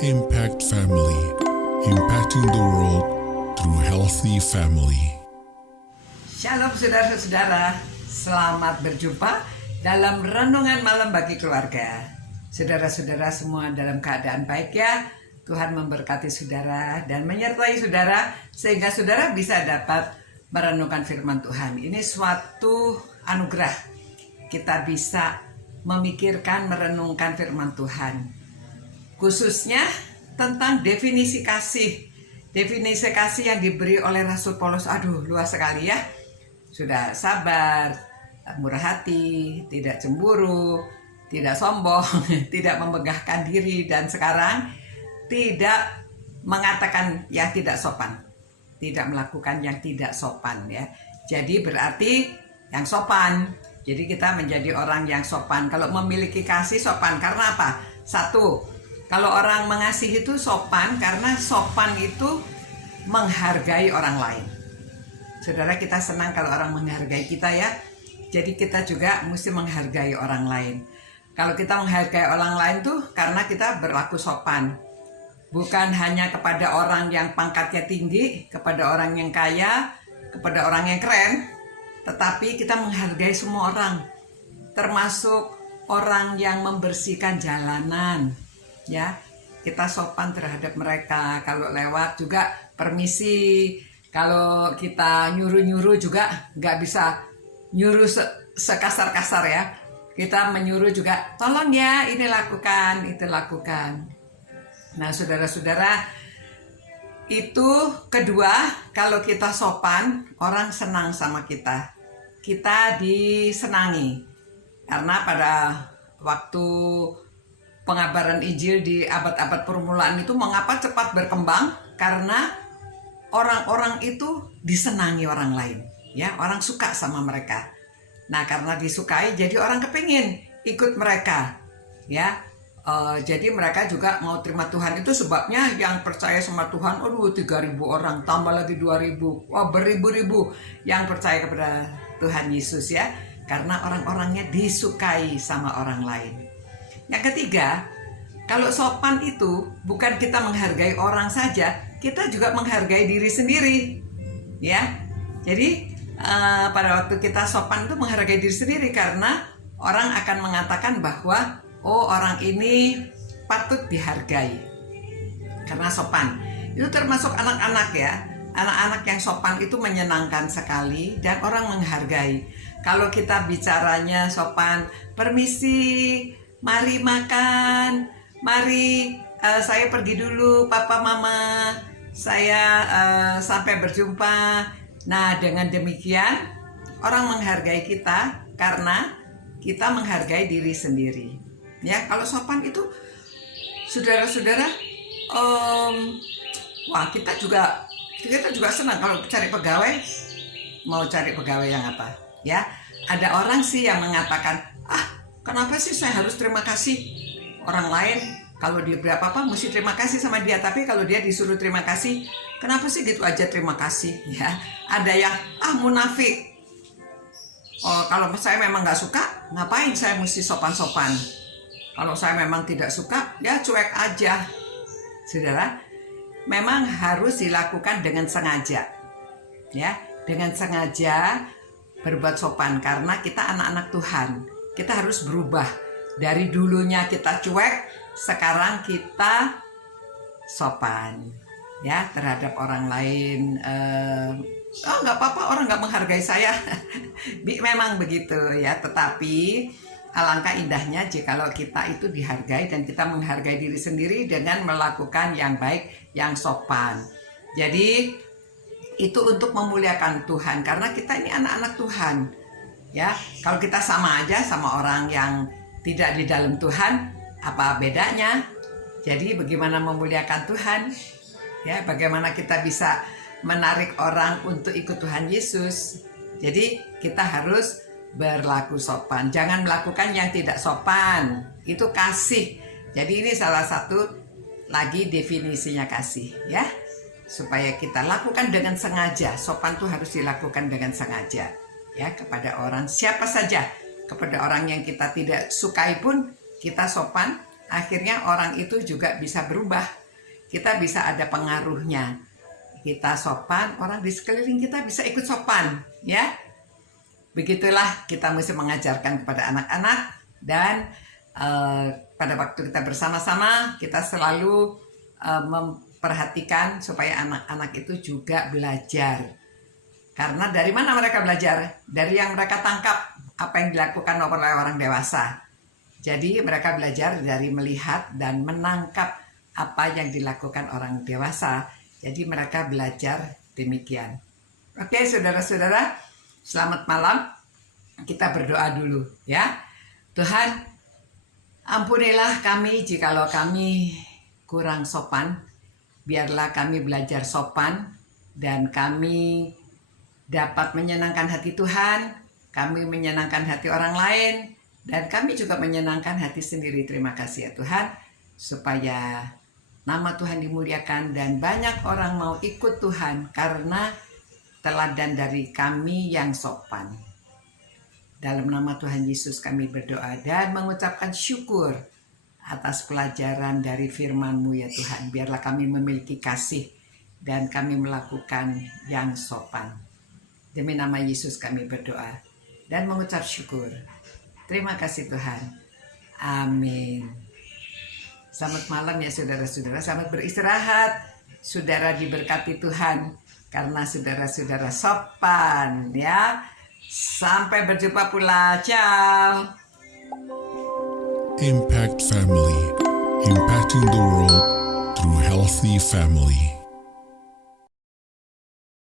Impact Family, impacting the world through healthy family. Shalom saudara-saudara, selamat berjumpa dalam Renungan Malam bagi Keluarga. Saudara-saudara semua dalam keadaan baik ya. Tuhan memberkati saudara dan menyertai saudara sehingga saudara bisa dapat merenungkan firman Tuhan. Ini suatu anugerah. Kita bisa memikirkan, merenungkan firman Tuhan. Khususnya tentang definisi kasih. Definisi kasih yang diberi oleh Rasul Paulus. Aduh, luas sekali ya. Sudah sabar, murah hati, tidak cemburu, tidak sombong, tidak memegahkan diri, dan sekarang tidak mengatakan yang tidak sopan, tidak melakukan yang tidak sopan ya. Jadi berarti yang sopan. Jadi kita menjadi orang yang sopan. Kalau memiliki kasih sopan karena apa? Satu, kalau orang mengasihi itu sopan karena sopan itu menghargai orang lain. Saudara, kita senang kalau orang menghargai kita ya. Jadi kita juga mesti menghargai orang lain. Kalau kita menghargai orang lain tuh karena kita berlaku sopan. Bukan hanya kepada orang yang pangkatnya tinggi, kepada orang yang kaya, kepada orang yang keren, tetapi kita menghargai semua orang, termasuk orang yang membersihkan jalanan. Ya, kita sopan terhadap mereka. Kalau lewat juga permisi. Kalau kita nyuruh-nyuruh juga nggak bisa nyuruh sekasar-kasar ya. Kita menyuruh juga, tolong ya, ini lakukan, itu lakukan. Nah, saudara-saudara, itu kedua, kalau kita sopan, orang senang sama kita. Kita disenangi. Karena pada waktu pengabaran Injil di abad-abad permulaan itu mengapa cepat berkembang? Karena orang-orang itu disenangi orang lain. Ya, orang suka sama mereka. Nah, karena disukai, jadi orang kepingin ikut mereka. Ya, jadi mereka juga mau terima Tuhan. Itu sebabnya yang percaya sama Tuhan, 3.000 orang, tambah lagi 2.000, wah beribu-ribu yang percaya kepada Tuhan Yesus ya. Karena orang-orangnya disukai sama orang lain. Yang ketiga, kalau sopan itu bukan kita menghargai orang saja, kita juga menghargai diri sendiri. Ya, jadi pada waktu kita sopan itu menghargai diri sendiri karena orang akan mengatakan bahwa orang ini patut dihargai karena sopan. Itu termasuk anak-anak ya. Anak-anak yang sopan itu menyenangkan sekali dan orang menghargai. Kalau kita bicaranya sopan, permisi, mari makan, mari saya pergi dulu papa mama, saya sampai berjumpa. Nah, dengan demikian orang menghargai kita karena kita menghargai diri sendiri. Ya, kalau sopan itu saudara-saudara, wah kita juga senang kalau cari pegawai. Mau cari pegawai yang apa? Ya, ada orang sih yang mengatakan, kenapa sih saya harus terima kasih orang lain? Kalau dia beri apa-apa mesti terima kasih sama dia. Tapi kalau dia disuruh terima kasih, kenapa sih gitu aja terima kasih? Ya, ada yang munafik. Kalau saya memang nggak suka, ngapain saya mesti sopan-sopan? Kalau saya memang tidak suka, ya cuek aja. Saudara, memang harus dilakukan dengan sengaja. Ya, dengan sengaja berbuat sopan karena kita anak-anak Tuhan. Kita harus berubah. Dari dulunya kita cuek, sekarang kita sopan ya terhadap orang lain. Nggak apa-apa orang nggak menghargai saya. Memang begitu ya, tetapi alangkah indahnya jikalau kita itu dihargai dan kita menghargai diri sendiri dengan melakukan yang baik, yang sopan. Jadi itu untuk memuliakan Tuhan karena kita ini anak-anak Tuhan. Ya, kalau kita sama aja sama orang yang tidak di dalam Tuhan, apa bedanya? Jadi bagaimana memuliakan Tuhan? Ya, bagaimana kita bisa menarik orang untuk ikut Tuhan Yesus? Jadi kita harus berlaku sopan. Jangan melakukan yang tidak sopan. Itu kasih. Jadi ini salah satu lagi definisinya kasih, ya. Supaya kita lakukan dengan sengaja. Sopan itu harus dilakukan dengan sengaja. Ya, kepada orang siapa saja, kepada orang yang kita tidak sukai pun kita sopan akhirnya orang itu juga bisa berubah. Kita bisa ada pengaruhnya. Kita sopan, orang di sekeliling kita bisa ikut sopan, ya. Begitulah kita mesti mengajarkan kepada anak-anak, dan pada waktu kita bersama-sama kita selalu memperhatikan supaya anak-anak itu juga belajar. Karena dari mana mereka belajar? Dari yang mereka tangkap apa yang dilakukan oleh orang dewasa. Jadi mereka belajar dari melihat dan menangkap apa yang dilakukan orang dewasa. Jadi mereka belajar demikian. Oke, saudara-saudara, selamat malam. Kita berdoa dulu, ya. Tuhan, ampunilah kami jikalau kami kurang sopan. Biarlah kami belajar sopan dan kami dapat menyenangkan hati Tuhan, kami menyenangkan hati orang lain, dan kami juga menyenangkan hati sendiri. Terima kasih ya Tuhan, supaya nama Tuhan dimuliakan dan banyak orang mau ikut Tuhan karena teladan dari kami yang sopan. Dalam nama Tuhan Yesus kami berdoa dan mengucapkan syukur atas pelajaran dari firman-Mu ya Tuhan. Biarlah kami memiliki kasih dan kami melakukan yang sopan. Demi nama Yesus kami berdoa dan mengucap syukur. Terima kasih Tuhan. Amin. Selamat malam ya saudara-saudara. Selamat beristirahat. Saudara diberkati Tuhan karena saudara-saudara sopan ya. Sampai berjumpa pula. Ciao. Impact Family, impacting the world through healthy family.